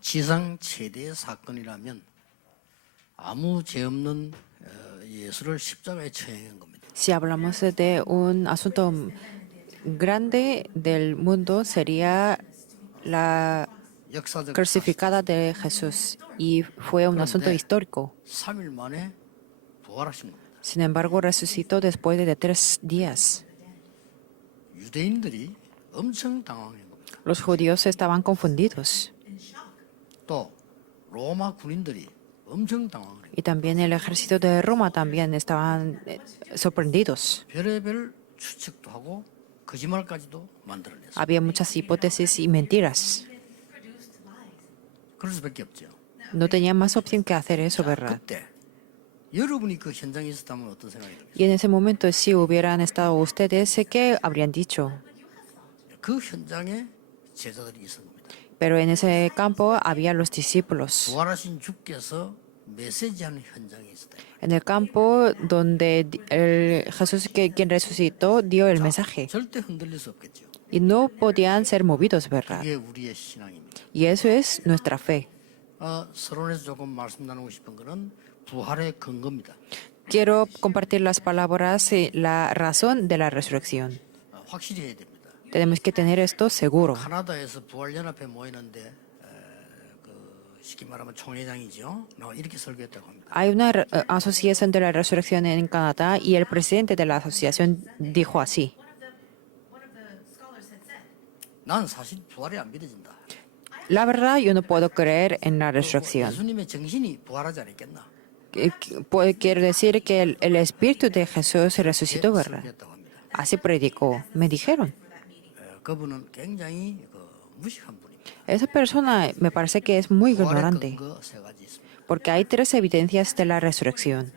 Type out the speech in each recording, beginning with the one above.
지상 최대의 사건이라면 아무 죄 없는 예수를 십자가에 처형한 겁니다. Si hablamos de un asunto grande del mundo, sería la 역사적 crucificada de Jesús. Y fue un asunto histórico. 3일 만에 부활하신 겁니다. Sin embargo, resucitó después de 3 días. 유대인들이 엄청 당황한 겁니다. Los judíos estaban confundidos. 또 로마 군인들이 엄청 당황을 해요. Y también el ejército de Roma también estaban sorprendidos. 별의별 추측도 하고 거짓말까지도 만들어냈어요. Había muchas hipótesis y mentiras. 그럴 수밖에 없죠. No tenían más opción que hacer eso, ¿verdad? 그때 여러분이 그 현장에 있었다면 어떤 생각이 들어요? Y en ese momento, si hubieran estado ustedes, ¿qué habrían dicho? 그 현장에 제자들이 있었던 겁니다. Pero en ese campo había los discípulos. 부활하신 주께서 메시지하는 현장에 있었다. En el campo donde el Jesús, quien resucitó, dio el mensaje. 절대 흔들릴 수 없겠죠. Y no podían ser movidos, ¿verdad? 그게 우리의 신앙입니다. Y eso es nuestra fe. 서론에서 조금 말씀 나누고 싶은 거는 부활의 근거입니다. Quiero compartir las palabras y la razón de la resurrección. 확실히 해야 됩니다. Tenemos que tener esto seguro. 카나다에서 부활연합회 모이는데 쉽게 말하면 총회장이죠. 이렇게 설교했다고 합니다. Hay una asociación de la resurrección en Canadá y el presidente de la asociación dijo así. 난 사실 부활이 안 믿어진다. La verdad, yo no puedo creer en la resurrección. 예수님의 정신이 부활하지 않았겠나? Quiero decir que el espíritu de Jesús resucitó, ¿verdad? 설교했다고 합니다. Así predicó. Me dijeron. 그분은 굉장히 무식한 분입니다. Esa persona me parece que es muy 부활의 ignorante, 근거 세 가지 있습니다. porque hay 3 evidencias de la resurrección.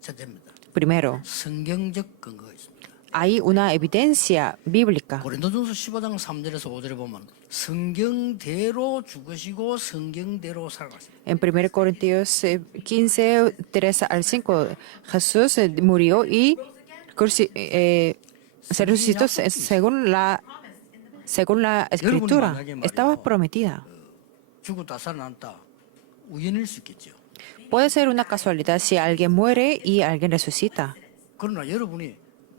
첫째입니다. Primero, 성경적 근거가 있습니다. hay una evidencia bíblica. 고린도전서 15장 3절에서 5절에 보면 성경대로 죽으시고 성경대로 살아가십니다. En 1 Corintios 15, 3 al 5, Jesús murió y se resucitó según la escritura. Estaba prometida. 죽었다 살아났다 우연일 수 있겠죠. Puede ser una casualidad si alguien muere y alguien resucita. 그러나 여러분이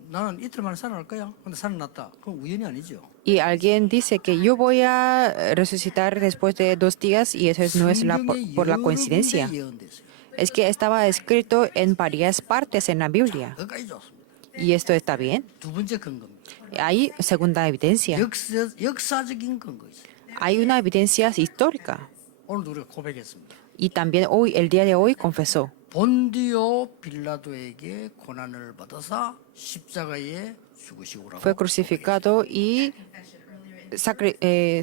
나는 이틀 만에 살아날 거야. 근데 살아났다. 그건 우연이 아니죠. Y alguien dice que yo voy a resucitar después de 2 días y eso no es por la coincidencia. Es que estaba escrito en varias partes en la Biblia. 여기까지 좋습니다. Y esto está bien. 두 번째 근거입니다. Hay segunda evidencia. 역사적인 근거 있어요. Hay una evidencia histórica. 오늘도 우리가 고백했습니다. Y también hoy, el día de hoy, confesó. 본디오 빌라도에게 고난을 받아서 십자가에 죽으시고라고. Fue crucificado y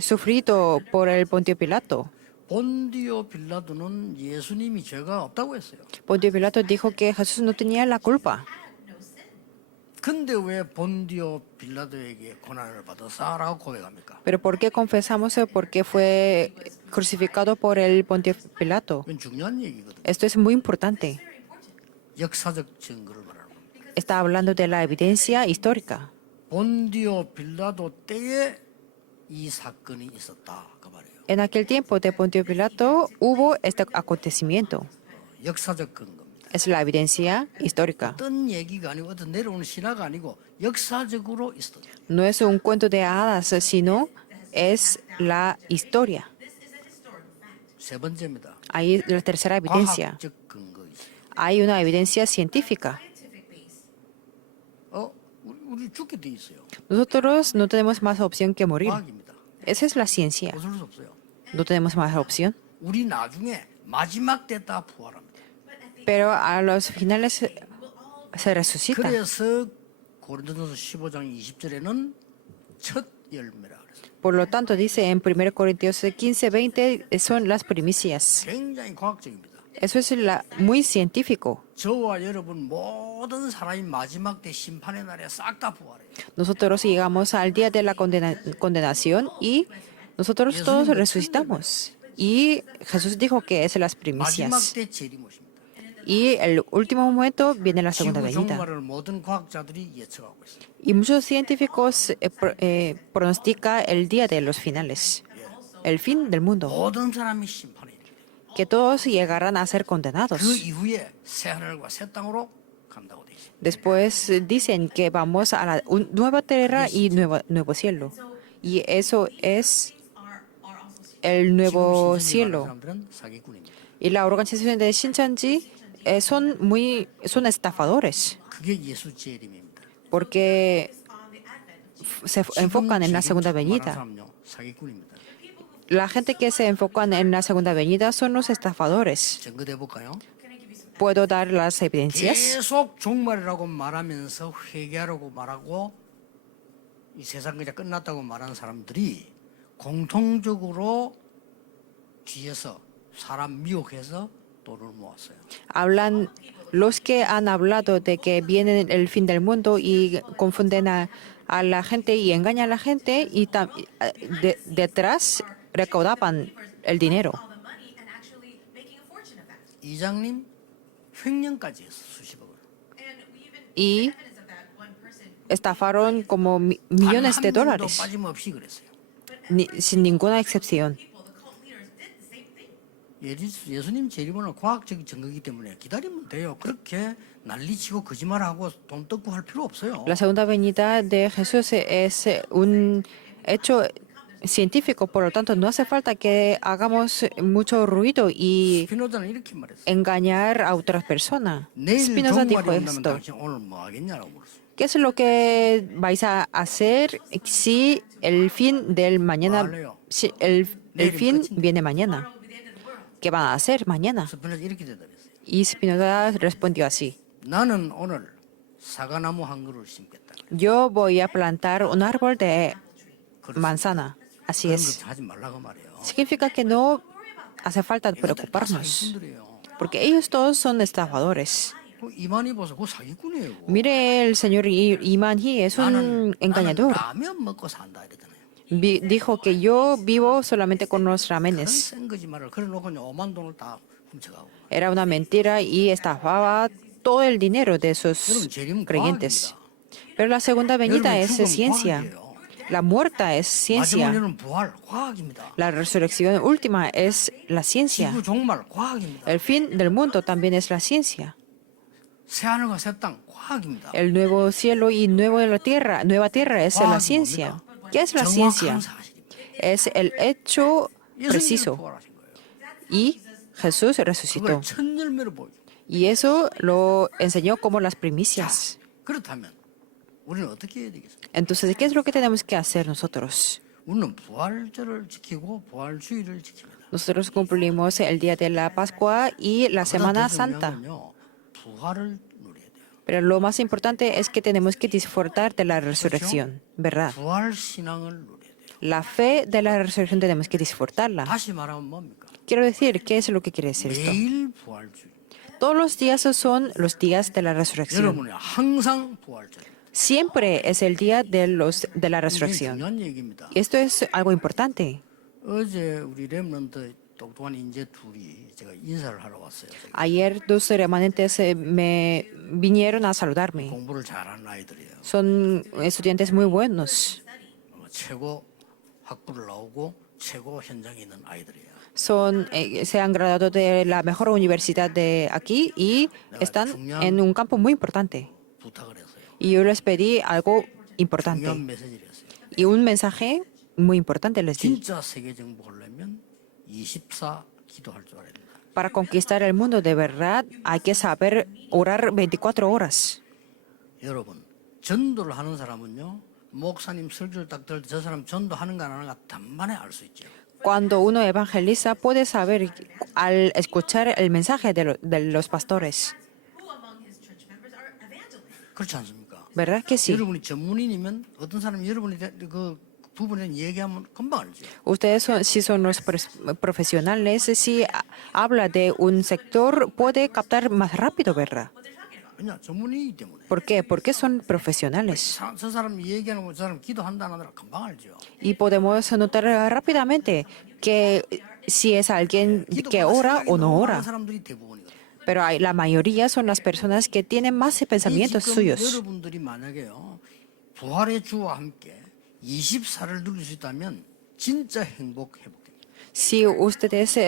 sufrido por el Poncio Pilato. 본디오 빌라도는 예수님이 죄가 없다고 했어요. Poncio Pilato dijo que Jesús no tenía la culpa. 근데 왜 본디오 빌라도에게 고난을 받아서라고 고백합니까? Pero ¿por qué confesamos? Porque fue crucificado por el Poncio Pilato. 그건 중요한 얘기거든요. Esto es muy importante. 역사적 증거를 말하는 겁니다. Está hablando de la evidencia histórica. 본디오 빌라도 때에 이 사건이 있었다 그 말이에요. En aquel tiempo de Poncio Pilato hubo este acontecimiento. 역사적 근거입니다. Es la evidencia histórica. 어떤 얘기가 아니고 어떤 내려오는 신화가 아니고 역사적으로 있었다. No es un cuento de hadas, sino es la historia. 세 번째입니다. Hay la tercera evidencia. 과학적 근거 있어요. Hay una evidencia científica. 우리 죽게 돼 있어요. Nosotros no tenemos más opción que morir. 과학입니다. Esa es la ciencia. 어쩔 수 없어요. No tenemos más opción. 우리 나중에 마지막 때 다 부활합니다. Pero a los finales se resucita. 그래서 고린도전서 15장 20절에는 첫 열매라 그랬어요. Por lo tanto, dice en 1 Corintios 15, 20, son las primicias. 굉장히 과학적입니다. Eso es muy científico. 저와 여러분 모든 사람이 마지막 때 심판의 날에 싹 다 부활해요. Nosotros llegamos al día de la condenación y nosotros todos resucitamos. Y Jesús dijo que es las 마지막 primicias. 때 재림오십니다. Y el último momento viene la segunda 지구 venida. 종말을 모든 과학자들이 예측하고 있어요. Y muchos científicos pronostican el día de los finales. el fin del mundo, 모든 사람이 심판에 이르게 됩니다. que todos llegarán a ser 그 condenados. 이후에 새 하늘과 새 땅으로 간다고 되어 있습니다. Después dicen que vamos a la nueva tierra y nuevo cielo. Y eso es el nuevo 지금 신천지 말하는 cielo. 사람들은 사기꾼입니다. Y la organización de Shincheonji son estafadores 그게 예수 재림입니다. porque se enfocan en la segunda venida. 사람요 사기꾼입니다. La gente que se enfocan en la segunda venida son los estafadores. 증거돼 볼까요? ¿Puedo dar las evidencias? 계속 종말이라고 말하면서 회개하라고 말하고 이 세상 그냥 끝났다고 말하는 사람들이 공통적으로 뒤에서 사람 미혹해서 돈을 모았어요. Hablan los que han hablado de que viene el fin del mundo y confunden a la gente y engañan a la gente y detrás recaudaban el dinero. 이장님 횡령까지 했어 수십억을. Y estafaron como millones de 단 한 명도 dólares, 빠짐없이 그랬어요. sin ninguna excepción. 예수님 재림은 과학적인 증거이기 때문에 기다리면 돼요. 그렇게 난리치고 거짓말하고 돈 뜯고 할 필요 없어요. La segunda venida de Jesús es un hecho científico, por lo tanto no hace falta que hagamos mucho ruido y 스피노자는 이렇게 말했어요. engañar a otras personas. 내일 Spinoza 종말이 dijo 온다면 esto. 당신 오늘 뭐 하겠냐라고 물었어요. ¿Qué es lo que vais a hacer si el fin del mañana, si el fin viene mañana? ¿Qué van a hacer mañana? 스피노자 이렇게 대답했어요. Y Spinoza respondió así. 나는 오늘 사과나무 한 그루를 심겠다. Yo voy a plantar un árbol de manzana. Así 그런 es. 거 하지 말라고 말이에요. Significa que no hace falta preocuparnos, 사기꾼들이에요. porque ellos todos son estafadores. 그 이만희 보세요. 그 사기꾼이에요. 그거. Mire, el señor Iman Hee es un engañador. 라면 먹고 산다 이러잖아요. Dijo que yo vivo solamente con los 그런 ramenes. 센 거짓말을 그래 놓고 5만 돈을 다 훔쳐가고. Era una mentira y estafaba todo el dinero de sus 여러분 재림은 creyentes. 과학입니다. Pero la segunda venida 여러분 es 죽음 ciencia. 과학이에요. La muerta es 마지막 ciencia. 여러분 부활 과학입니다. La resurrección última es la ciencia. 지구 종말 과학입니다. El fin del mundo también es la ciencia. 새 하늘과 새 땅 과학입니다. El nuevo cielo y nueva tierra es la ciencia. ¿Qué es la ciencia? 정확한 사실입니다. Es el hecho 예수님이 preciso. 부활하신 거예요. Y Jesús 그걸 resucitó. 첫 열매로 보여요. Y eso lo enseñó como las primicias. 그렇다면 우리는 어떻게 해야 되겠습니까? Entonces, ¿qué es lo que tenemos que hacer nosotros? 우리는 부활절을 지키고 부활주의를 지킵니다. Nosotros cumplimos el día de la Pascua y la Semana Santa. 부활을 누려야 돼요. Pero lo más importante es que tenemos que disfrutar de la resurrección, ¿verdad? 부활 신앙을 누려야 돼요. La fe de la resurrección tenemos que disfrutarla. 다시 말하면 뭡니까? Quiero decir, ¿qué es lo que quiere decir esto? 매일 부활주의. Todos los días son los días de la resurrección. 여러분이 항상 부활절. Siempre es el día de la 굉장히 resurrección. 중요한 얘기입니다. Y esto es algo importante. 어제 우리 렘넌트 똑똑한 인재 둘이 제가 인사를 하러 왔어요. Ayer dos remanentes me vinieron a saludarme. 공부를 잘하는 아이들이에요. Son estudiantes muy buenos. 최고 학부를 나오고 최고 현장에 있는 아이들이에요. Se han graduado de la mejor universidad de aquí y están en un campo muy importante. 부탁을 했어요. Y yo les pedí algo importante. 중요한 메시지를 했어요. Y un mensaje muy importante les di. 진짜 세계 정복하려면 24 기도할 줄 알아야 된다. Para conquistar el mundo de verdad hay que saber orar 24 horas. 여러분, 전도를 하는 사람은요. 목사님 설교를 딱 들을 때 저 사람 전도하는가 안 하는가 단번에 알 수 있죠. Cuando uno evangeliza puede saber al escuchar el mensaje de los pastores. 그렇지 않습니까? ¿Verdad que sí? 여러분이 전문인이면 어떤 사람이 여러분이 그 부분에 얘기하면 금방 알죠. Ustedes si son los profesionales, si habla de un sector, puede captar más rápido, ¿verdad? 왜냐? 전문인이기 때문에. ¿Por qué? Porque son profesionales. 저 사람 얘기하는 거 저 사람 기도한다 안 하더라 금방 알죠. Y podemos notar rápidamente que si es alguien que ora o no ora. 사람들이 대부분이거든요. Pero la mayoría son las personas que tienen más pensamientos 지금 suyos. 여러분들이 만약에요. 부활의 주와 함께 24를 누릴 수 있다면 진짜 행복 회복됩니다. Si ustedes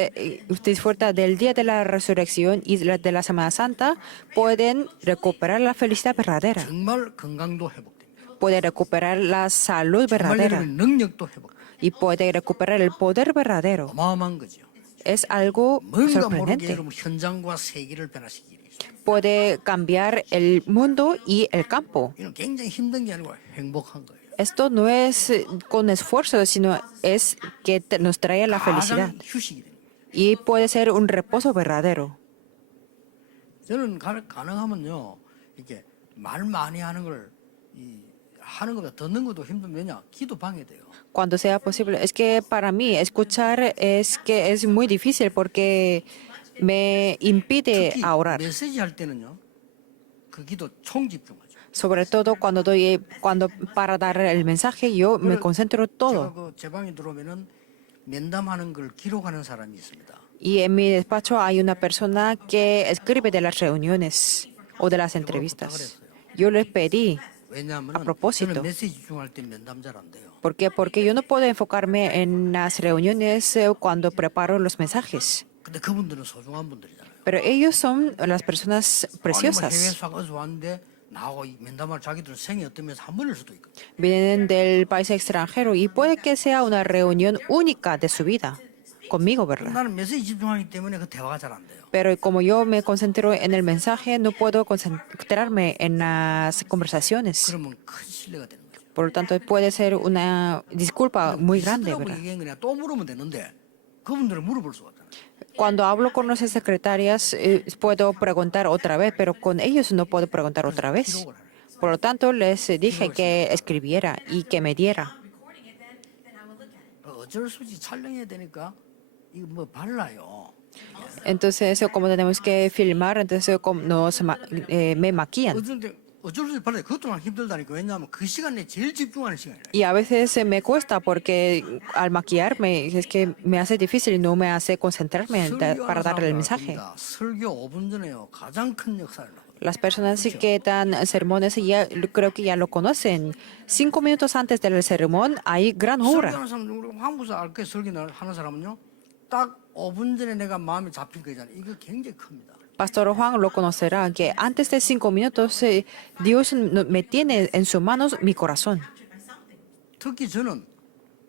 disfrutan del día de la resurrección y de la Semana Santa, pueden recuperar la felicidad verdadera, 정말 건강도 회복됩니다. pueden recuperar la salud 정말 verdadera 여러분의 능력도 회복됩니다. y pueden recuperar el poder verdadero. 어마어마한 거죠. Es algo 뭔가 모르게 sorprendente. 여러분 현장과 세계를 변화시키기 위해서. Puede cambiar el mundo y el campo. 이건 굉장히 힘든 게 아니고 행복한 거예요. Esto no es con esfuerzo, sino es que nos trae la felicidad 가장 휴식이 됩니다. y puede ser un reposo verdadero. 저는 가능하면요 이렇게 말 많이 하는 걸 하는 것보다 듣는 것도 힘든 왜냐 기도 방해돼요. Cuando sea posible. Es que para mí escuchar es que es muy difícil porque me impide 특히 orar. 메시지 할 때는요 그 기도 총집중하죠. Sobre todo cuando para dar el mensaje yo me concentro 제가 todo. 그제 방에 들어오면은 면담하는 걸 기록하는 사람이 있습니다. Y en mi despacho hay una persona que escribe de las reuniones o de las entrevistas. Yo les pedí, 왜냐하면 A propósito. 저는 메시지 집중할 때 면담 잘 안 돼요. ¿por qué? Porque yo no puedo enfocarme en las reuniones cuando preparo los mensajes. 근데 그분들은 소중한 분들이잖아요. Pero ellos son las personas 아니, 뭐 해외 preciosas. 수학 어디서 왔는데 나하고 면담할 자기들 생애 어떤 면에서 한 번일 수도 있거든요. Vienen del país extranjero y puede que sea una reunión única de su vida conmigo, ¿verdad? 나는 메시지 집중하기 때문에 그 대화가 잘 안 돼요. Pero como yo me concentro en el mensaje, no puedo concentrarme en las conversaciones. 그러면 큰 신뢰가 되는 거죠. Por lo tanto, puede ser una disculpa muy grande, 비슷하다고 ¿verdad? 얘기한 거냐 또 물으면 되는데 그분들은 물어볼 수가 없잖아요. Cuando hablo con nuestras secretarias, puedo preguntar otra vez, pero con ellos no puedo preguntar otra vez. 기록을 하래요. Por lo tanto, les dije que escribiera y que me diera. 어쩔 수 없이 촬영해야 되니까 이거 뭐 발라요. Entonces, como tenemos que filmar, entonces me maquillan. 어쩔 수 없이 발라요. 그것도 힘들다니까. 왜냐하면 그 시간에 제일 집중하는 시간이에요. Y a veces me cuesta porque al maquillarme es que me hace difícil y no me hace concentrarme para darle el mensaje. 설교 5분 전에요. 가장 큰 역사를 하거든요. Las personas que dan sermones ya creo que ya lo conocen. 5 minutos antes del sermón hay gran obra. 설교하는 사람, 우리 한국에서 알게 설교를 하는 사람은요. 딱 5분 전에 내가 마음이 잡힌 거잖아요. 이거 굉장히 큽니다. Pastor Juan lo conocerá que antes de 5 minutos Dios me tiene en sus manos mi corazón. 특히 저는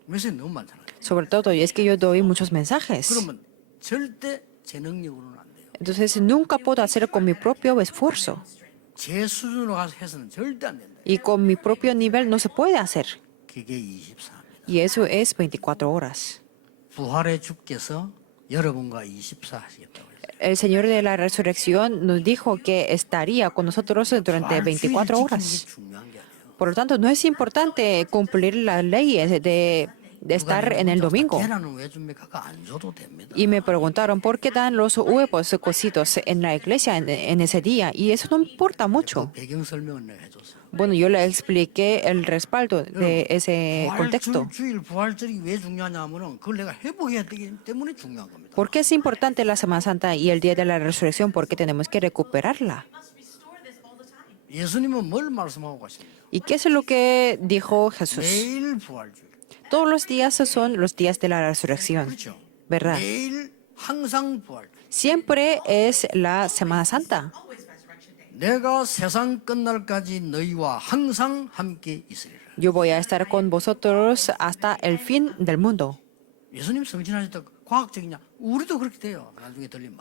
메시지 너무 많잖아요. Sobre todo, y es que yo doy muchos mensajes. 그러면 절대 제 능력으로는 안 돼요. Entonces nunca puedo hacer con mi propio esfuerzo. 제 수준으로 가서 해서는 절대 안 된다. Y con mi propio nivel no se puede hacer. 그게 24입니다. Y eso es 24 horas. 부활의 주께서 여러분과 24 하시겠다고 했어요. El Señor de la Resurrección nos dijo que estaría con nosotros durante 24 horas. 중요한 게 아니에요. Por lo tanto, no es importante cumplir las leyes de estar en el domingo. 계란은 왜 줍니까? 그거 안 줘도 됩니다. Y me preguntaron por qué dan los huevos cocidos en la iglesia en ese día. Y eso no importa mucho. 배경 설명을 내가 해줬어요. Bueno, yo le expliqué el respaldo de ese contexto. 주일 부활절이 왜 중요하냐면은 그걸 내가 회복해야 되기 때문에 중요한 겁니다. ¿Por qué es importante la Semana Santa y el día de la resurrección? Porque tenemos que recuperarla. 예수님은 뭘 말씀하고 가십니까? ¿Y qué es lo que dijo Jesús? 매일 부활주일. Todos los días son los días de la resurrección, 그렇죠. ¿verdad? 매일 항상 부활. Siempre es la Semana Santa. 내가 세상 끝날까지 너희와 항상 함께 있으리라. Yo voy a estar con vosotros hasta el fin del mundo. 예수님 성신하셨다 과학적이냐? 우리도 그렇게 돼요. 나중에 들리면.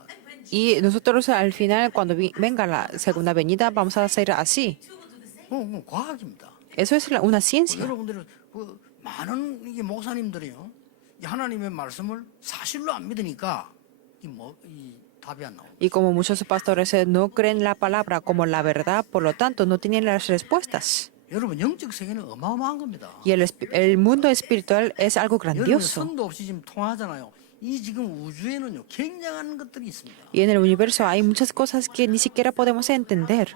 Y nosotros al final, cuando venga la segunda venida, vamos a hacer así. 과학입니다. Eso es una ciencia. 여러분들이 많은 이게 목사님들이요. 이 하나님의 말씀을 사실로 안 믿으니까 이 답이 안 나옵니다. Y como muchos pastores no creen la palabra como la verdad, por lo tanto no tienen las respuestas. 여러분 영적 세계는 어마어마한 겁니다. Y el mundo espiritual es algo 여러분 grandioso. 선도 없이 지금 통하잖아요. 이 지금 우주에는요 굉장한 것들이 있습니다. Y en el universo hay muchas cosas que ni siquiera podemos entender.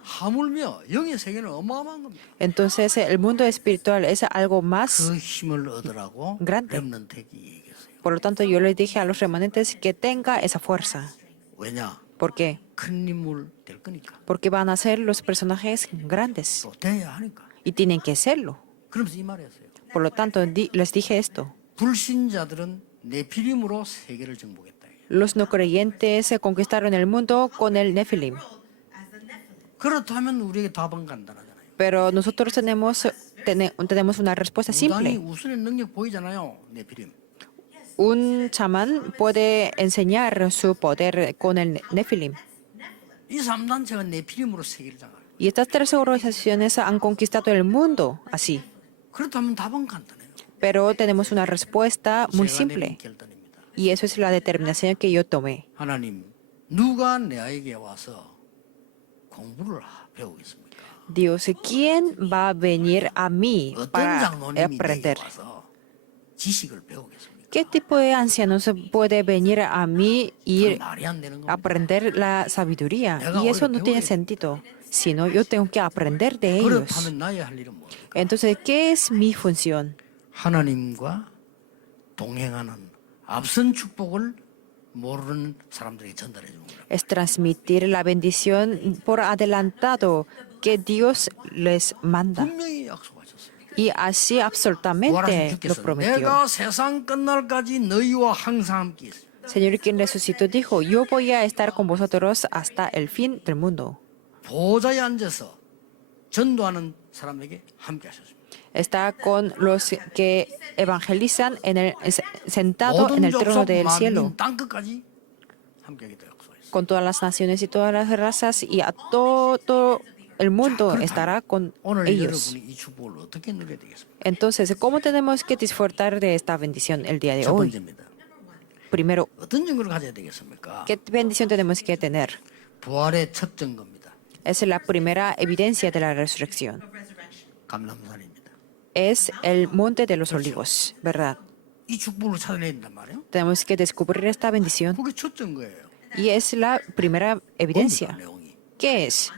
하물며 영의 세계는 어마어마한 겁니다. Entonces el mundo espiritual es algo más. 그 힘을 얻으라고 grande. 렘넌트에게 얘기했어요. Por lo tanto, yo les dije a los remanentes que tenga esa fuerza. 왜냐? ¿Por qué? 큰 인물 될 거니까. Porque van a ser los personajes grandes 또 돼야 하니까. y tienen que serlo. 그러면서 이 말이었어요. Por lo tanto, les dije esto. 불신자들은 네피림으로 세계를 정복했다. Los no creyentes se conquistaron el mundo con el Nefilim. 그렇다면 우리에게 답은 간단하잖아요. Pero nosotros tenemos una respuesta 무당이 simple. 우선의 능력 보이잖아요. 네피림. Un chamán puede enseñar su poder con el Nefilim. 이 3단체가 네피림으로 세계를 장악해요. Y estas tres organizaciones han conquistado el mundo así. 그렇다면 답은 간단해요. Pero tenemos una respuesta muy 제가 내린 simple. 결단입니다. Y eso es la determinación que yo tomé. 하나님, 누가 내에게 와서 공부를 배우겠습니까? Dios, ¿quién va a venir a mí 어떤 para 장로님이 내게 aprender? 와서 지식을 배우겠습니까? ¿Qué tipo de ancianos puede venir a mí y 그건 말이 안 되는 겁니다. aprender la sabiduría? Y eso no tiene sentido, sino yo tengo que aprender de ellos. 그렇다면 나의 할 일은 뭡니까? Entonces, ¿qué es mi función? 하나님과 동행하는 앞선 축복을 모르는 사람들에게 전달해 주는 거예요. Es transmitir la bendición por adelantado que Dios les manda. 분명히 약속하셨어요. Y así absolutamente 부활하신 lo 주께서 prometió. 내가 세상 끝날까지 너희와 항상 함께 있어요. Señor, quien resucitó, dijo, yo voy a estar con vosotros hasta el fin del mundo. 보좌에 앉아서 전도하는 사람에게 함께 하셨습니다. Está con los que evangelizan sentado en 모든 el trono 족속 del cielo, 만민 땅 끝까지 함께 하겠다 약속했어요. con todas las naciones y todas las razas, y a todo el mundo estará con 오늘 ellos. 여러분이 이 축복을 어떻게 누려야 되겠습니까? Entonces, ¿cómo tenemos que disfrutar de esta bendición el día de 첫 hoy? 번째입니다. Primero, 어떤 증거를 가져야 되겠습니까? ¿qué bendición tenemos que tener? 부활의 첫 증거입니다. Es la primera evidencia de la resurrección. 감람산입니다. Es el monte de los olivos, ¿verdad? 이 축복을 찾아내야 된단 말이에요. Tenemos que descubrir esta bendición 그게 첫 증거예요. y es la primera 뭡니까, evidencia. 내용이? ¿Qué es?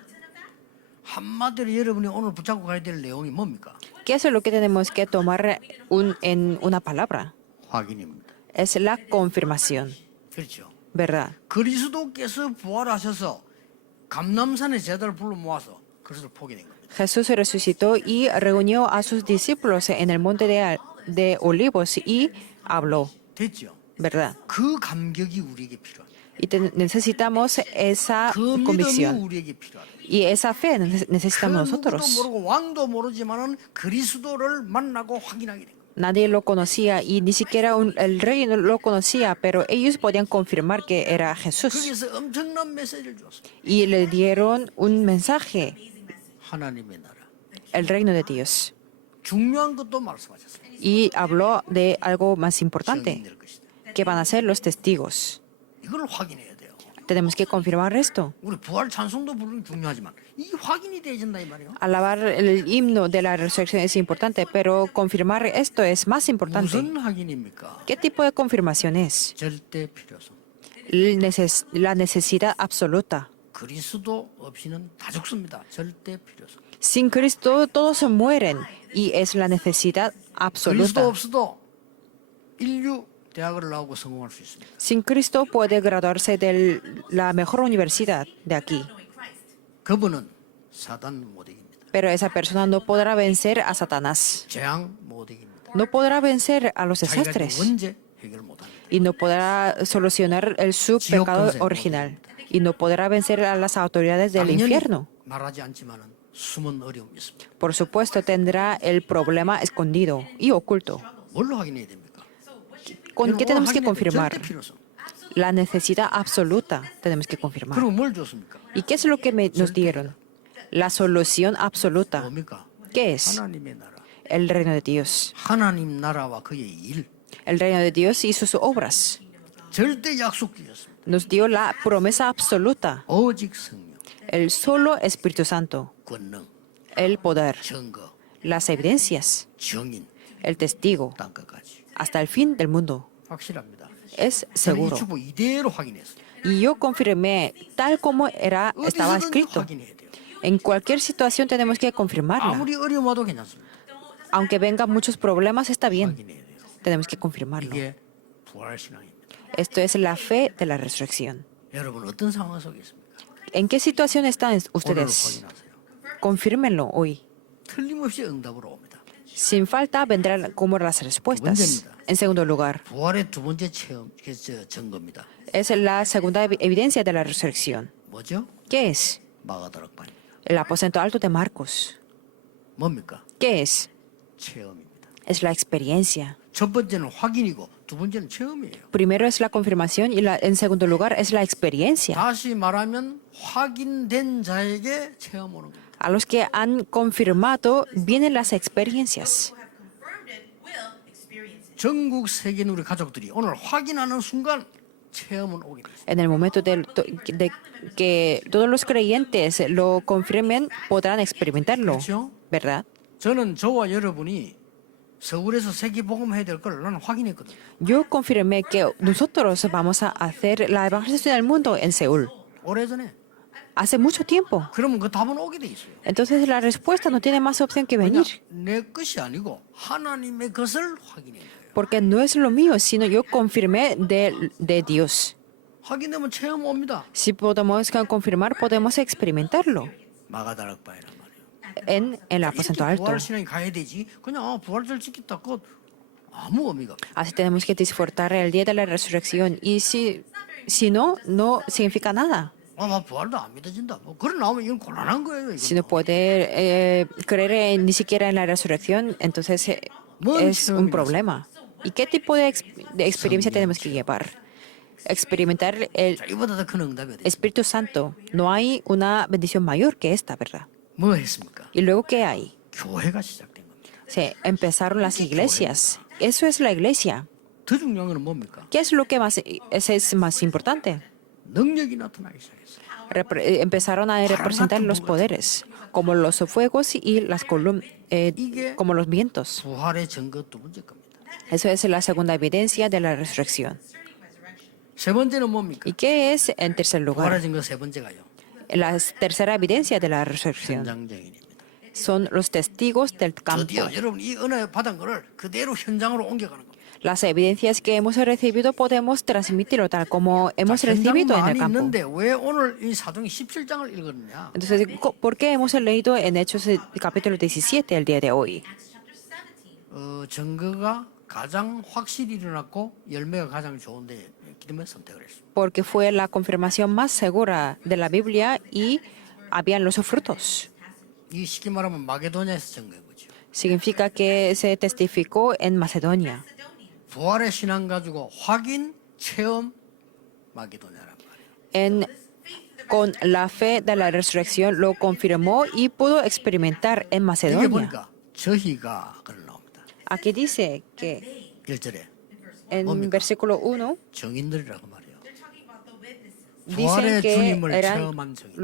한마디로 여러분이 오늘 붙잡고 가야 될 내용이 뭡니까? ¿Qué es lo que tenemos que tomar en una palabra? 확인입니다. Es la confirmación, 그렇죠. ¿verdad? 그리스도께서 부활하셔서 감람산의 제자를 불러 모아서 그것을 포기된 겁니다. Jesús resucitó y reunió a sus discípulos en el monte de Olivos y habló, 됐죠. ¿verdad? 그 감격이 우리에게 필요합니다. Y necesitamos esa 그 믿음이 convicción 우리에게 필요합니다. y esa fe 그 necesitamos 누구도 nosotros. 모르고 왕도 모르지만은 그리스도를 만나고 확인하게 된 겁니다. Nadie lo conocía y ni siquiera el rey no lo conocía, pero ellos podían confirmar que era Jesús. 거기서 엄청난 메시지를 줬습니다. Y le dieron un mensaje, 하나님의 나라. el reino de Dios. 중요한 것도 말씀하셨습니다. Y habló de algo más importante, 증인될 것이다. que van a ser los testigos. 이걸 확인해야 돼요. Tenemos que confirmar esto. 우리 부활 찬송도 부르는 게 중요하지만 이 확인이 되어진다 이 말이에요. Alabar el himno de la resurrección es importante, pero confirmar esto es más importante. 무슨 확인입니까? ¿Qué tipo de confirmación es? 절대 필요성. La necesidad absoluta. 그리스도 없이는 다 죽습니다. 절대 필요성. Sin Cristo todos se mueren y es la necesidad 그리스도 absoluta. 없어도 인류 대학을 나오고 성공할 수 있습니다. Sin Cristo puede graduarse de la mejor universidad de aquí, 그분은 사단 못 이깁니다. pero esa persona no podrá vencer a Satanás, 재앙 못 이깁니다. no podrá vencer a los 자기가 desastres 원죄 해결 못 합니다. y no podrá solucionar su pecado original y no podrá vencer a las autoridades del 당연히 infierno. 말하지 않지만은 숨은 어려움이 있습니다. Por supuesto, tendrá el problema escondido y oculto. 뭘로 확인해야 됩니까? ¿Con qué tenemos que 확인해야 돼요. confirmar? 절대 필요성. La necesidad absoluta tenemos que confirmar. 그리고 뭘 줬습니까? ¿Y qué es lo que nos dieron? La solución absoluta. 뭡니까? ¿Qué es? 하나님의 나라. El reino de Dios. 하나님 나라와 그의 일. El reino de Dios y sus obras. 절대 약속주셨습니다. Nos dio la promesa absoluta. 오직 성령, El solo Espíritu Santo. 권능, El poder. 증거, Las evidencias. 증인, El testigo. 땅끝까지. Hasta el fin del mundo. 확실합니다. Es 저는 이 seguro. 축복 이대로 확인했어요. Y yo confirmé tal como estaba 어디서든지 escrito. 확인해야 돼요. En cualquier situación tenemos que confirmarla. 아무리 어려움 와도 괜찮습니다. Aunque vengan muchos problemas, está bien. 확인해야 돼요. Tenemos que confirmarlo. 이게 부활 신앙입니다. Esto es la fe de la resurrección. 여러분 어떤 상황 속에 있습니까? ¿En qué situación están 오늘 ustedes? 확인하세요. Confírmenlo hoy. 틀림없이 응답으로 옵니다. Sin falta vendrán como las respuestas. En segundo lugar, 부활의 두 번째 증거입니다. es la segunda evidencia de la resurrección. 뭐죠? ¿Qué es? 마가다락방입니다. El aposento alto de Marcos. 뭡니까? ¿Qué es? 체험입니다. Es la experiencia. 첫 번째는 확인이고 두 번째는 체험이에요. Primero es la confirmación y en segundo lugar es la experiencia. 다시 말하면 확인된 자에게 체험 오는 겁니다. A los que han confirmado vienen las experiencias. 전국 세계 우리 가족들이 오늘 확인하는 순간 체험은 오게 돼 있어요. En el momento de que todos los creyentes lo confirmen, podrán experimentarlo, 그렇죠? ¿verdad? 저는 저와 여러분이 서울에서 세계복음 해야 될 걸 나는 확인했거든요. Yo confirmé que nosotros vamos a hacer la evangelización del mundo en Seúl 오래전에. hace mucho tiempo. 그러면 그 답은 오게 돼 있어요. Entonces la respuesta no tiene más opción que venir, 내 것이 아니고 하나님의 것을 확인한 거예요. porque no es lo mío, sino yo confirmé de Dios. 확인되면 체험 옵니다. Si podemos confirmar, podemos experimentarlo 마가다락방이란 말이에요. en el aposento alto. 부활 신앙이 가야 되지. 그냥 부활절 지켰다 그 아무 의미가 없어요. Así tenemos que disfrutar el día de la resurrección. Y si no, no significa nada. 막 부활도 안 믿어진다. 뭐 그런 나오면 이건 곤란한 거예요. 이건. Si no puede creer ni siquiera en la resurrección, entonces es un problema. ¿Y qué tipo de experiencia tenemos que llevar? Experimentar el 자, 이보다 더 큰 응답이 어디 있어요? Espíritu Santo. No hay una bendición mayor que esta, ¿verdad? 뭐 했습니까? ¿Y luego qué hay? 교회가 시작된 겁니다. Se empezaron las iglesias. Eso es la iglesia. 더 중요한 건 뭡니까? ¿Qué es lo que es más importante? 능력이 나타나기 시작했어요. Empezaron a representar los poderes, como los fuegos y las columnas, como los vientos. 부활의 증거 두 번째 겁니다. Eso es la segunda evidencia de la resurrección. 세 번째는 뭡니까? ¿Y qué es, en tercer 부활의 lugar? 증거 세 번째가요. La tercera evidencia de la resurrección 현장적인입니다. son los testigos del campo. 드디어 여러분 이 은혜 받은 거를 그대로 현장으로 옮겨가는 겁니다. Las evidencias que hemos recibido podemos transmitirlo tal como hemos 자, recibido en 현장만 el campo. 있는데 왜 오늘 이 사도행 17장을 읽었느냐? Entonces, ¿por qué hemos leído en Hechos capítulo 17 el día de hoy? 증거가 가장 확실히 일어났고 열매가 가장 좋은데 기도면 선택을 했습니다. Porque fue la confirmación más segura de la Biblia y habían los frutos. 이 쉽게 말하면 마게도냐에서 증거인 거죠. Significa que se testificó en Macedonia. 부활의 신앙 가지고 확인, 체험, 마게도냐란 말이에요. Con la fe de la resurrección lo confirmó y pudo experimentar en 이게 Macedonia. 보니까 저희가 그걸 나옵니다. Aquí dice que 1절에 en versículo 1 정인들이라고 말이에요. dicen 부활의 que 주님을 eran 체험한 정인.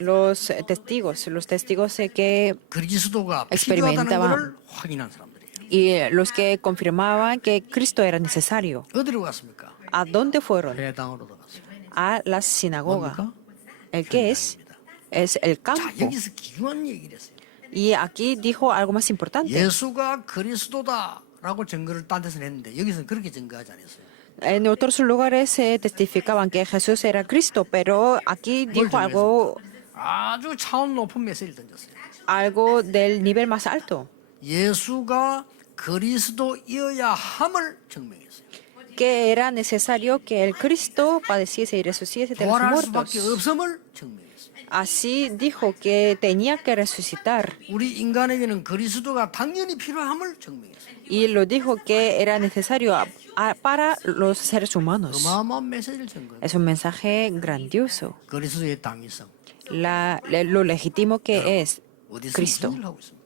los testigos que 그리스도가 필요하다는 experimentaban. 것을 확인한 사람들이에요. y los que confirmaban que Cristo era necesario. 어디로 갔습니까? ¿A dónde fueron? 회당으로 들어갔어요. A la sinagoga. 뭡니까? ¿El qué es? Es el 자, campo. 여기서 기묘한 얘기를 했어요. Y aquí dijo algo más importante. 예수가 그리스도다라고 증거를 딴 데서 냈는데 여기서는 그렇게 증거하지 않았어요. En otros lugares se testificaban que Jesús era Cristo, pero aquí dijo 아주 차원 높은 메시지를 던졌어요. algo del nivel más alto, 예수가 그리스도이어야 함을 증명했어요. que era necesario que el Cristo padeciese y resucitase de los 부활할 수밖에 muertos. 없음을 증명했어요. Así dijo que tenía que resucitar 우리 인간에게는 그리스도가 당연히 필요함을 증명했어요. y lo dijo que era necesario para los seres humanos. 어마어마한 메시지를 증거해요. Es un mensaje grandioso. 그리스도의 당위성. Lo legítimo que es 어디서 Cristo. 무슨 일을 하고 있습니까?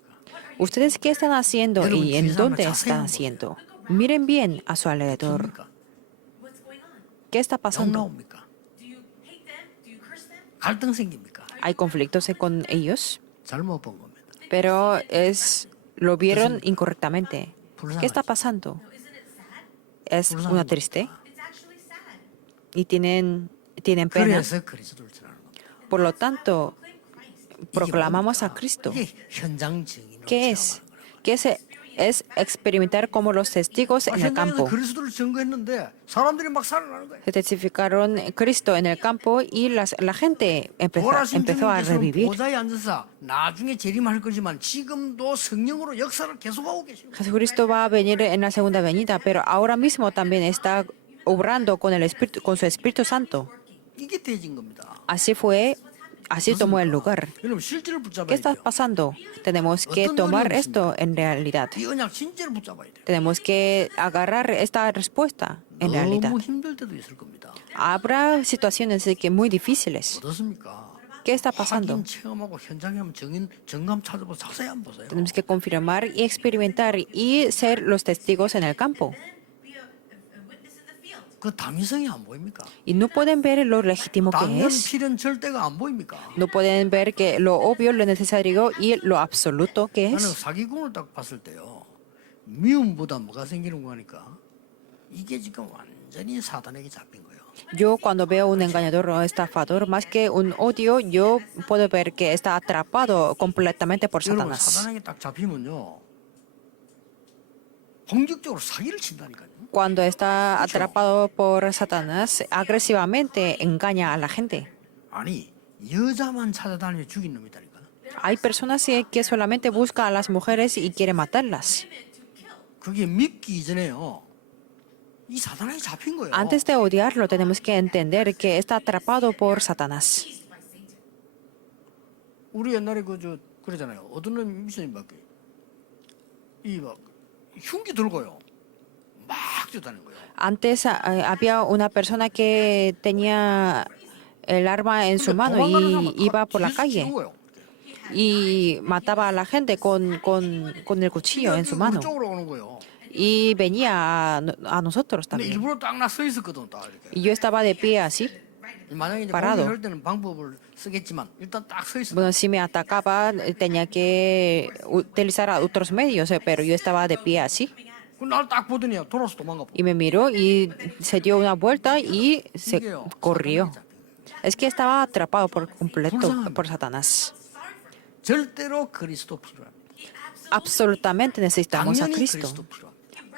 ¿Ustedes qué están haciendo 여러분, y en 주위 dónde 사람을 están 자세히 haciendo? Miren bien a su alrededor. 뭡니까? ¿Qué está 욕 pasando? 나옵니까? 갈등 생깁니까? ¿Hay conflictos con ellos? 잘못 본 겁니다. Pero lo vieron incorrectamente. ¿Qué está pasando? Es una triste y tienen pena. 그래서 그리스도를 전하는 겁니다. Por lo tanto, proclamamos a Cristo. 이게 현장 증인으로 ¿Qué es? 체험하는 거라고요. ¿Qué es es experimentar como los testigos en el 현장에서 campo. 그리스도를 증거했는데 사람들이 막 살아나는 거예요. Se testificaron Cristo en el campo y la gente 부활하신 empezó a 주님께서는 revivir. 보좌에 앉아서 나중에 재림할 거지만 지금도 성령으로 역사를 계속하고 계십니다. Jesucristo va a venir en la segunda venida, pero ahora mismo también está obrando con el Espíritu, con su Espíritu Santo. 이게 되진 겁니다. Así fue, así tomó el lugar. 여러분 실제를 ¿Qué 붙잡아야 está 돼요. pasando? Tenemos que tomar esto en realidad. 이 언약 진짜를 붙잡아야 돼요. Tenemos que agarrar esta respuesta en realidad. 너무 힘들 때도 있을 겁니다. Habrá situaciones de que muy difíciles. 어떻습니까? ¿Qué está pasando? 확인 체험하고 현장에 한번 정감 찾아보고 자세히 한번 보세요. Tenemos que confirmar y experimentar y ser los testigos en el campo. 그 당위성이 안 보입니까? Y no pueden ver lo legítimo que 당연 es. 필연 절대가 안 보입니까? No pueden ver que lo obvio, lo necesario y lo absoluto que 나는 es. 사기꾼을 딱 봤을 때요. 미움보다 뭐가 생기는 거 하니까 이게 지금 완전히 사단에게 잡힌 거예요. Yo cuando veo un engañador o estafador, más que un odio, yo puedo ver que está atrapado completamente por 여러분 Satanás. 사단에게 딱 잡히면요. 공격적으로 사기를 친다니까요. Cuando está atrapado por Satanás, agresivamente engaña a la gente. 아니 여자만 찾아다니며 죽인 놈이다니까. Hay personas que solamente buscan a las mujeres y quiere matarlas. 그게 믿기 이전에요. 이 사단에게 잡힌 거예요. Antes de odiarlo, tenemos que entender que está atrapado por Satanás. 우리 옛날에 그러잖아요. 어떤 놈이 미션이 막 흉기 들고요. 막 뛰어다니는 거예요. Antes había una persona que tenía el arma en su mano y iba por la calle y mataba a la gente con el cuchillo en su mano. 쪽으로 오는 거예요. Y venía a nosotros 근데 también. 일부러 딱 나 서 있었거든, 딱 이렇게. Y yo estaba de pie así. 만약에 이제 parado. 공격할 때는 방법을 쓰겠지만 일단 딱 서 있어. Bueno, si me atacaba, tenía que utilizar otros medios, pero yo estaba de pie así. 나를 딱 보더니 돌아서 도망가. Y me miró y se dio una vuelta y se corrió. Es que estaba atrapado por completo por Satanás. 절대로 그리스도 필요합니다. Absolutamente necesitamos a 당연히 Cristo. 그리스도 필요합니다.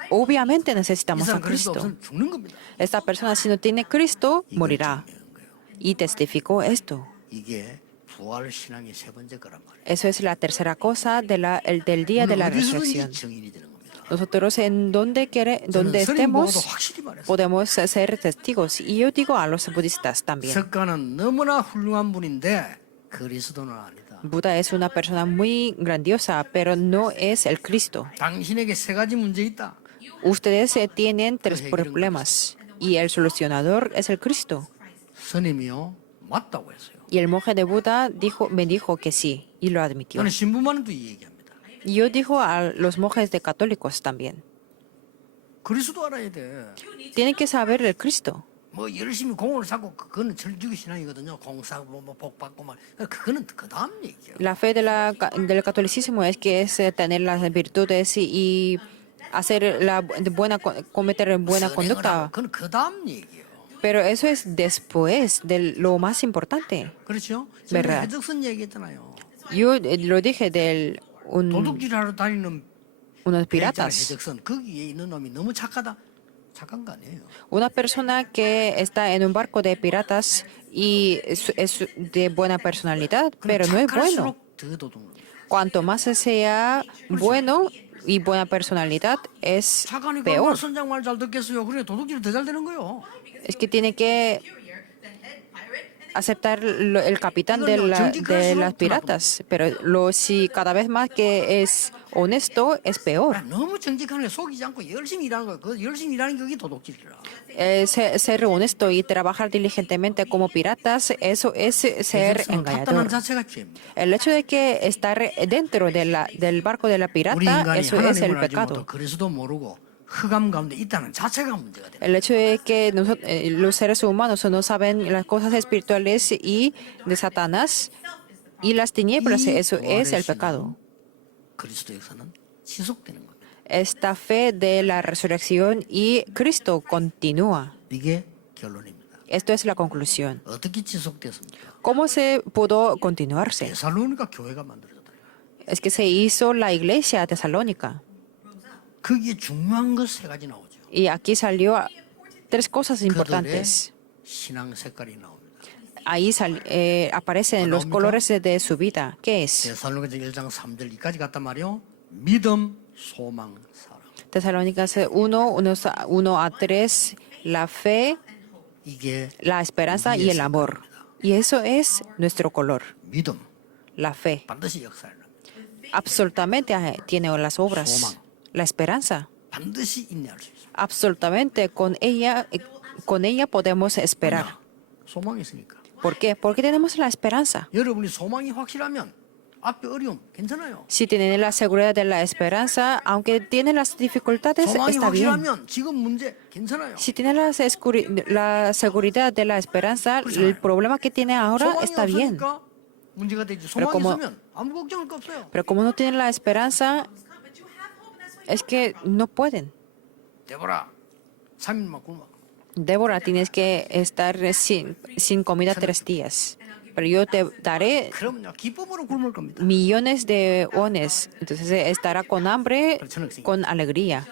Obviamente 이 necesitamos a 사람 그리스도 Cristo. 없으면 죽는 겁니다. Esta persona, si no tiene Cristo, 이걸 morirá. 증명한 거예요. Y testificó esto. 이게 부활 신앙의 세 번째 거란 말이에요. Eso es la tercera cosa del día de la resurrección. 어디서든지 증인이 되는 겁니다. Nosotros en donde 저는 스님 보고도 estemos 확실히 말했어요. podemos ser testigos. Y yo digo a los budistas también. 석가는 너무나 훌륭한 분인데 그리스도는 아니다. Buda es una persona muy grandiosa, pero no es el Cristo. 당신에게 세 가지 문제 있다. Ustedes tienen tres problemas y el solucionador es el Cristo. 스님이요 맞다고 했어요. Y el monje de Buda me dijo que sí y lo admitió. 저는 신부만도 이 얘기합니다. Y yo dijo a los monjes de católicos también. 그리스도 알아야 돼. Tienen que saber el Cristo. 뭐 열심히 공을 쌓고 그거는 절주기 신앙이거든요. 공 쌓고 뭐복 받고 막 그거는 그 다음 얘기예요. La fe del catolicismo es que es tener las virtudes y hacer cometer buena conducta. 그건 그 다음 얘기예요. Pero eso es después de lo más importante. 그렇죠? verdad. 해적선 얘기했잖아요. Yo lo dije 도둑질하러 다니는 unos 있잖아요, piratas. 해적선 거기에 있는 놈이 너무 착하다. 착한 거 아니에요. Una persona que está en un barco de piratas y es de buena personalidad, pero no es bueno. 착할수록 더 도둑을. Cuanto más sea bueno y buena personalidad, es 착하니까 peor. 선장 말 잘 듣겠어요. 그래 도둑질이 더 잘 되는 거요. Es que tiene que aceptar el capitán de las piratas, pero si cada vez más que es honesto, es peor. 너무 정직하게 속이지 않고 열심히 일하는 거예요. 그 열심히 일하는 게 그게 도둑질이라. Ser honesto y trabajar diligentemente como piratas, eso es ser 해적선은 engañador. 탑단한 자체가 죄입니다. El hecho de que estar dentro del barco de la 우리 pirata, 인간이 eso es el 하나님을 알지 pecado. 못하고 그리스도 모르고 흑암 가운데 있다는 자체가 문제가 돼요. El hecho de que los seres humanos no saben las cosas espirituales y de Satanás y las tinieblas, eso es el pecado. 그리스도 역사는 지속되는 겁니다. Esta fe de la resurrección y Cristo continúa. 이게 결론입니다. Esto es la conclusión. 어떻게 지속됐습니까? ¿Cómo se pudo continuarse? 데살로니가 교회가 만들어졌다. Es que se hizo la iglesia tesalónica. 거기에 중요한 것 세 가지 나오죠. Y aquí salió tres cosas 그들의 importantes. 신앙 색깔이 나옵니다. Ahí aparecen los colores de su vida. ¿Qué es? 데살로니가서 1장 3절 이까지 갔단 말이요. 믿음, 소망, 사랑. Tesalónicas 1 a 3, la fe, 이게 la esperanza y el amor. Y eso es nuestro color, 믿음 la fe. 반드시 역사를 합니다. Absolutamente tiene las obras. 소망. La esperanza. 반드시 인내할 수 있어요. Absolutamente con ella podemos esperar. 왜냐? 소망이 있으니까. ¿Por qué? Porque tenemos la esperanza. 여러분이 소망이 확실하면 앞에 어려움 괜찮아요. Si tienen la seguridad de la esperanza, aunque tienen las dificultades, 소망이 está bien. 확실하면 지금 문제 괜찮아요. Si tiene la seguridad de la esperanza, el problema que tiene ahora 소망이 está bien. 없으니까 문제가 되지. Pero 소망이 como- 있으면 아무 걱정할 거 없어요. Pero como no tienen la esperanza, es que no pueden. 대보라 3일만 굶어. Débora, tienes que estar sin comida 3 días. Pero yo te daré 그럼요. 기쁨으로 굶을 겁니다. millones de wones. Entonces estará con hambre, con alegría.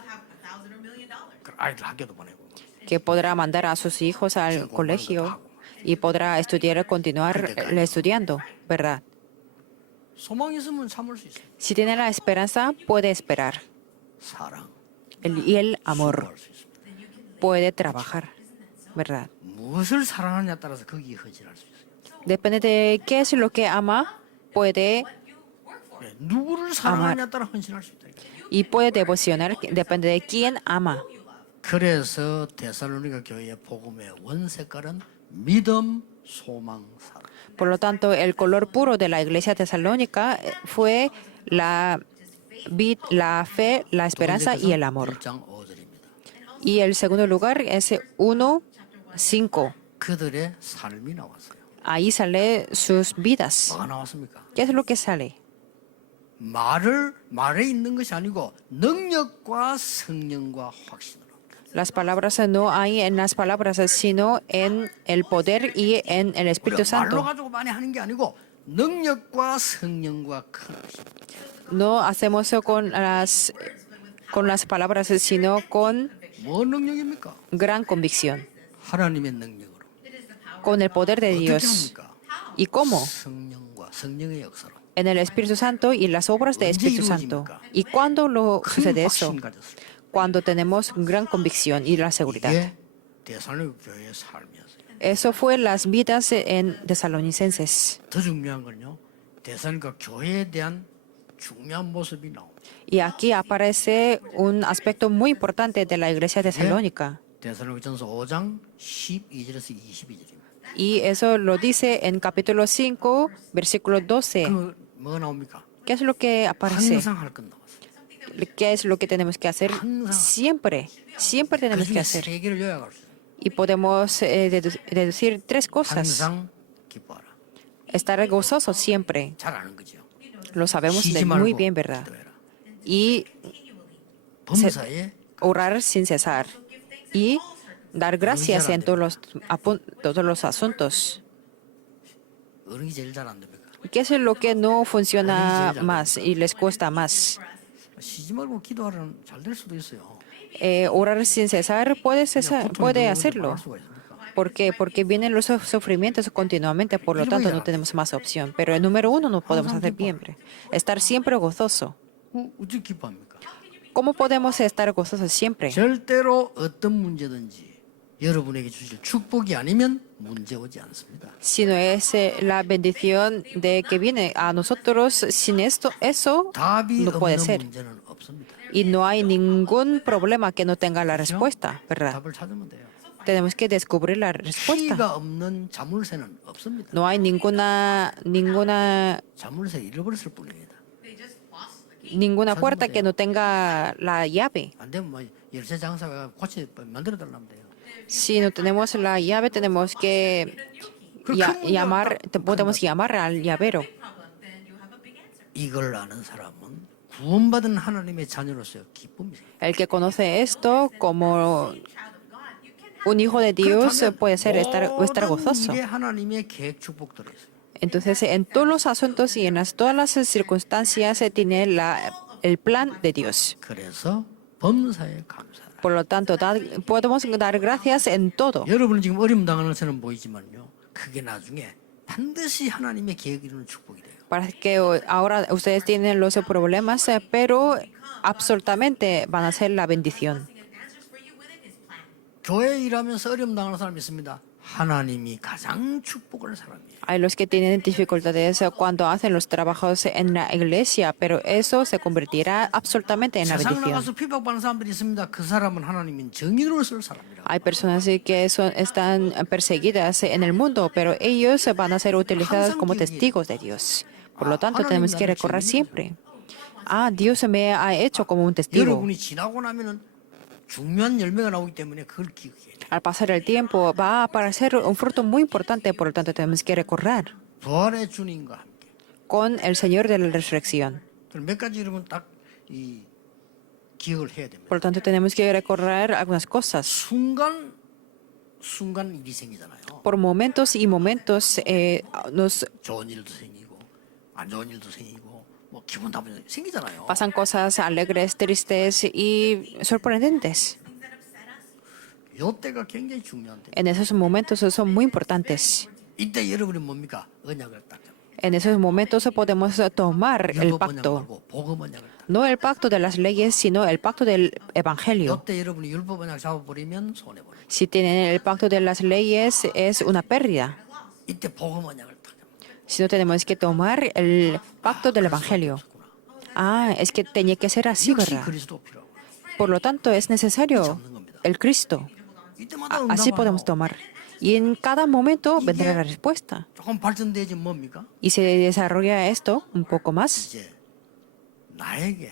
그 아이들 학교도 보내고. Que podrá mandar a sus hijos al colegio y podrá estudiar, continuar estudiando, ¿verdad? 소망이 있으면 참을 수 있어요. Si tiene la esperanza, puede esperar. 사랑. Y el amor 수고할 수 있습니다. puede trabajar, ¿verdad? 무엇을 사랑하느냐에 따라서 거기에 헌신할 수 있어요. Depende de qué es lo que ama, puede 네, 누구를 사랑하느냐에 따라 헌신할 수 있다. y puede devocionar, depende de quién ama. 그래서 데살로니가 교회의 복음의 원색깔은 믿음, 소망, 사랑. Por lo tanto, el color puro de la iglesia tesalónica fue la fe, la esperanza y el amor. 1장 5절입니다. Y el segundo lugar es 1:5. 그들의 삶이 나왔어요. Ahí sale sus vidas. 뭐가 나왔습니까? ¿Qué es lo que sale? 말에 있는 것이 아니고 능력과 성령과 확신으로. Las palabras no hay en las palabras, sino en el poder y en el Espíritu 우리가 말로 Santo. 가지고 많이 하는 게 아니고 능력과 성령과 큰 확신. No hacemos eso con las palabras, sino con 뭐 능력입니까? gran convicción, 하나님의 능력으로. con el poder de 어떻게 Dios. 합니까? ¿Y cómo? 성령과 성령의 역사로. En el Espíritu Santo y las obras del Espíritu Santo. ¿Y cuándo lo 큰 sucede eso? 확신 가졌어요. Cuando tenemos gran convicción y la seguridad. 이게 데살로니가 교회의 삶이었어요. Eso fue las vidas en Tesalonicenses. 더 중요한 건요. 데살로니가 교회에 대한 중요한 모습이 나옵니다. Y aquí aparece un aspecto muy importante de la iglesia tesalónica. 데살로니가전서 5장 12절에서 22절입니다. Y eso lo dice en capítulo 5, versículo 12. 그 뭐 나옵니까? ¿Qué es lo que aparece? 항상 할 것 나왔어요. ¿Qué es lo que tenemos que hacer? Siempre, siempre tenemos que 그중에 hacer. 세 개를 요약할 수 있어요. Y podemos deducir tres cosas. 항상 기뻐하라. Estar gozoso siempre. 잘 아는 거죠. Lo sabemos 쉬지 muy 말고 bien, ¿verdad? 기도해라. Y 범사에 orar sin cesar. Y dar gracias en todos los asuntos. 어느 게 제일 잘 안 됩니까? ¿Qué es lo que no funciona más y les cuesta más? 쉬지 말고 기도하라는 잘 될 수도 있어요. Orar sin cesar puede 고통이 hacerlo. 말할 수가 있습니까? ¿Por qué? Porque vienen los sufrimientos continuamente, por lo tanto no tenemos más opción. Pero el número uno no podemos hacer bien. Estar siempre gozoso. 어찌 기뻐합니까? ¿Cómo podemos estar gozosos siempre? 절대로 어떤 문제든지 여러분에게 주실 축복이 아니면 문제 오지 않습니다. Si no es la bendición de que viene a nosotros, sin esto, eso 답이 no puede 없는 ser. 문제는 없습니다. Y no hay ningún problema que no tenga la respuesta, ¿verdad? 답을 찾으면 돼요. Tenemos que descubrir la respuesta. 키가 없는 자물쇠는 없습니다. No hay ninguna 자물쇠 잃어버렸을 뿐입니다. puerta que no tenga la llave. 안 되면 뭐 열쇠 장사가 고치 만들어 달라면 돼요. Si no tenemos la llave, tenemos que podemos llamar al llavero. 이걸 아는 사람은 구원받은 하나님의 자녀로서 기쁨이 생겨요. El que conoce esto como un hijo de Dios puede ser estar gozoso. 모든 일에 하나님의 계획 축복들이 있어요. Entonces, en todos los asuntos y en todas las circunstancias se tiene el plan de Dios. 그래서 범사에 감사하라. Por lo tanto, podemos dar gracias en todo. 여러분은 지금 어려움 당하는 것처럼 보이지만요. 그게 나중에 반드시 하나님의 계획 이루는 축복이 돼요. Parece que ahora ustedes tienen los problemas, pero absolutamente van a ser la bendición. 교회 일하면서 어려움 당하는 사람이 있습니다. 하나님이 가장 축복을 사람이에요. Hay los que tienen dificultades cuando hacen los trabajos en la iglesia, pero eso se convertirá absolutamente en la 세상 bendición. 나가서 핍박받는 사람들이 있습니다. 그 사람은 하나님인 정의로울 사람이라. Hay personas que están perseguidas en el mundo, pero ellos van a ser utilizados como testigos de Dios. Por lo tanto, tenemos que recordar siempre. Dios me ha hecho como un testigo. 여러분이 지나고 나면은 중요한 열매가 나오기 때문에 그걸 기억해야 돼요. Al pasar el tiempo va a aparecer un fruto muy importante, por lo tanto tenemos que recordar 부활의 주님과 함께. con el Señor de la resurrección. 몇 가지 여러분 딱 이 기억을 해야 됩니다. Por lo tanto tenemos que recordar algunas cosas. 순간 일이 생기잖아요. Por momentos y momentos nos 좋은 일도 생기고 안 좋은 일도 생기고 뭐 기분 나쁜 일 생기잖아요. pasan cosas alegres, tristes y sorprendentes. 이때가 굉장히 중요한 때. En esos momentos son muy importantes. 이때 여러분이 뭡니까? 언약을 딱 잡고. En esos momentos podemos tomar el 율법 언약 pacto. 말고 복음 언약을 딱. No el pacto de las leyes, sino el pacto del Evangelio. 이때 여러분이 율법 언약 잡아버리면 손해 버려. Si tienen el pacto de las leyes, es una pérdida. 이때 복음 언약을 딱 잡고. Si no tenemos que tomar el pacto del Evangelio. Es que tenía que ser así, 역시 ¿verdad? 그리스도 필요하고. Por lo tanto, es necesario el Cristo. 이때마다 Así podemos 응답하고. tomar. Y en cada momento vendrá la respuesta. 조금 발전돼야지 뭡니까? Y se desarrolla esto un poco más. 이제 나에게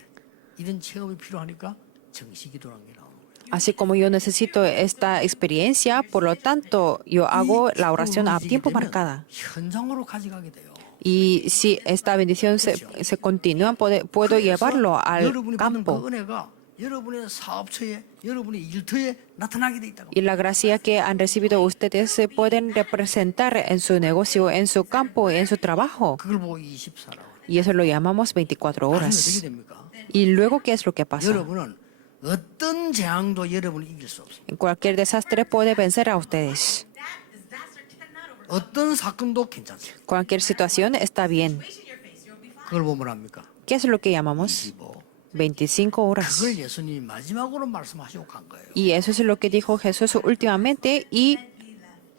이런 체험이 필요하니까 정식기도라는 게 나오는 거예요. Así como yo necesito esta experiencia, por lo tanto, yo hago la oración a tiempo marcada. 현장으로 가져가게 돼요. Y si esta bendición se continúa, puedo llevarlo al 여러분이 받는 그 campo. 은혜가 여러분의 사업처에, 여러분의 일터에 나타나게 돼 있다고. Y la gracia que han recibido ustedes se pueden representar en su negocio, en su campo, en su trabajo. 그걸 보고 24라고. Y eso lo llamamos 24 나중에 어떻게 horas. 됩니까? Y luego, ¿qué es lo que pasa? 여러분은 어떤 재앙도 여러분이 이길 수 없어요. En cualquier desastre puede vencer a ustedes. 어떤 사건도 괜찮습니다. Cualquier situación está bien. 그걸 보면 합니까? ¿Qué es lo que llamamos? 25 horas. 그걸 예수님이 마지막으로 말씀하시고 간 거예요. Y eso es lo que dijo Jesús últimamente y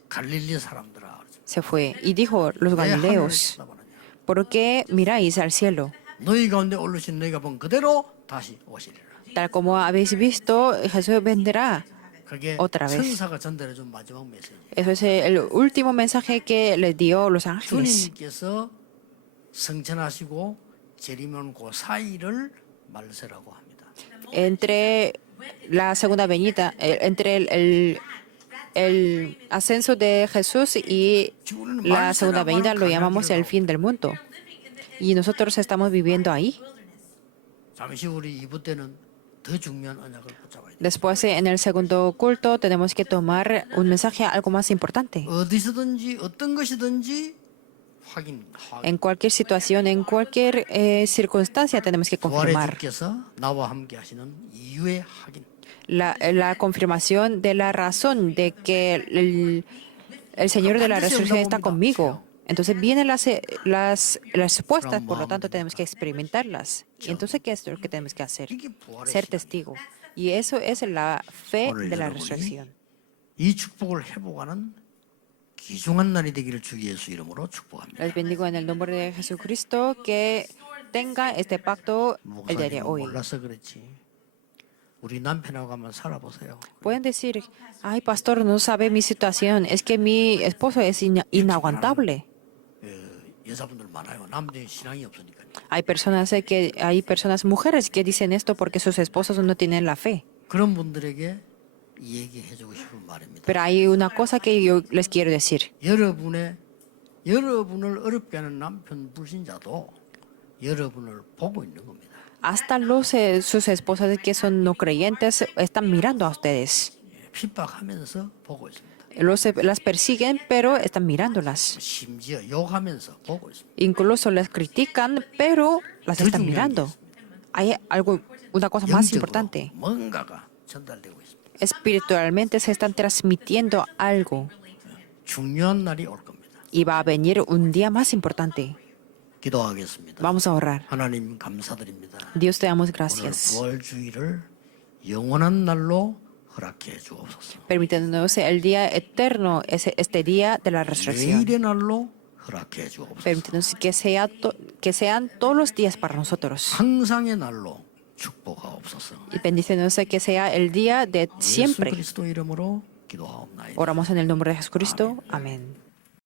갈릴리 사람들아. se fue. Y dijo, los 왜 하늘을 galileos, 쳐다보느냐? ¿por qué miráis al cielo? 너희 가운데 올르신 너희가 본 그대로 다시 오시리라. Tal como habéis visto, Jesús vendrá. 그게 otra vez. 천사가 전달해 준 마지막 메시지. Eso es el último mensaje que les dio los ángeles. 주님께서 성천하시고 재림은 그 사이를 말세라고 합니다. Entre la segunda venida, entre el ascenso de Jesús y la segunda venida lo llamamos el fin del mundo. Y nosotros estamos viviendo ahí. 잠시 우리 2부 때는 더 중요한 언약을 붙잡아야 돼. Después, en el segundo culto, tenemos que tomar un mensaje algo más importante. 어디서든지 어떤 것이든지 확인. En cualquier situación, en cualquier circunstancia, tenemos que 부활의 confirmar. 주께서 나와 함께 하시는 이유의 확인. La confirmación de la razón de que el Señor de la resurrección está conmigo. Entonces vienen las respuestas, por lo tanto tenemos que experimentarlas. Y entonces, ¿qué es lo que tenemos que hacer? 이게 부활의 Ser 시간. testigo. Y eso es la fe 오늘 de la 여러분이 resurrección. 이 축복을 회복하는 귀중한 날이 되기를 주 예수 이름으로 축복합니다. Les bendigo en el nombre de Jesucristo que tenga este pacto el día de 목사님은 hoy. 몰라서 그렇지. 우리 남편하고 한번 살아보세요. Pueden decir, ay, pastor, no sabe mi situación, es que mi esposo es inaguantable. 여자분들 많아요. 남자의 신앙이 없으니까. Hay personas mujeres que dicen esto porque sus esposos no tienen la fe. 그런 분들에게 얘기해주고 싶은 말입니다. Pero hay una cosa que yo les quiero decir. 여러분을 어렵게 하는 남편 불신자도 여러분을 보고 있는 겁니다. Hasta sus esposas que son no creyentes están mirando a ustedes. 핍박하면서 보고 있습니다. Las persiguen, pero están mirándolas. 심지어 욕하면서 보고 있습니다. Incluso las critican, pero las 더 están 중요한 게 mirando. 있습니다. Hay algo una cosa más 영적으로 importante. 뭔가가 전달되고 있습니다. Espiritualmente se están transmitiendo algo 중요한 날이 올 겁니다. y va a venir un día más importante. 기도하겠습니다. Vamos a orar. 하나님 감사드립니다. Dios te damos 오늘 gracias, 부활주의를 영원한 날로 허락해 주옵소서. permitiéndonos el día eterno, este día de la resurrección. 내일의 날로 허락해 주옵소서. Permítanos que sean todos los días para nosotros. 항상의 날로 축복하옵소서. Y bendícenos que sea el día de 예수 siempre. 그리스도 이름으로 기도하옵나이다. Oramos en el nombre de Jesucristo. Amén.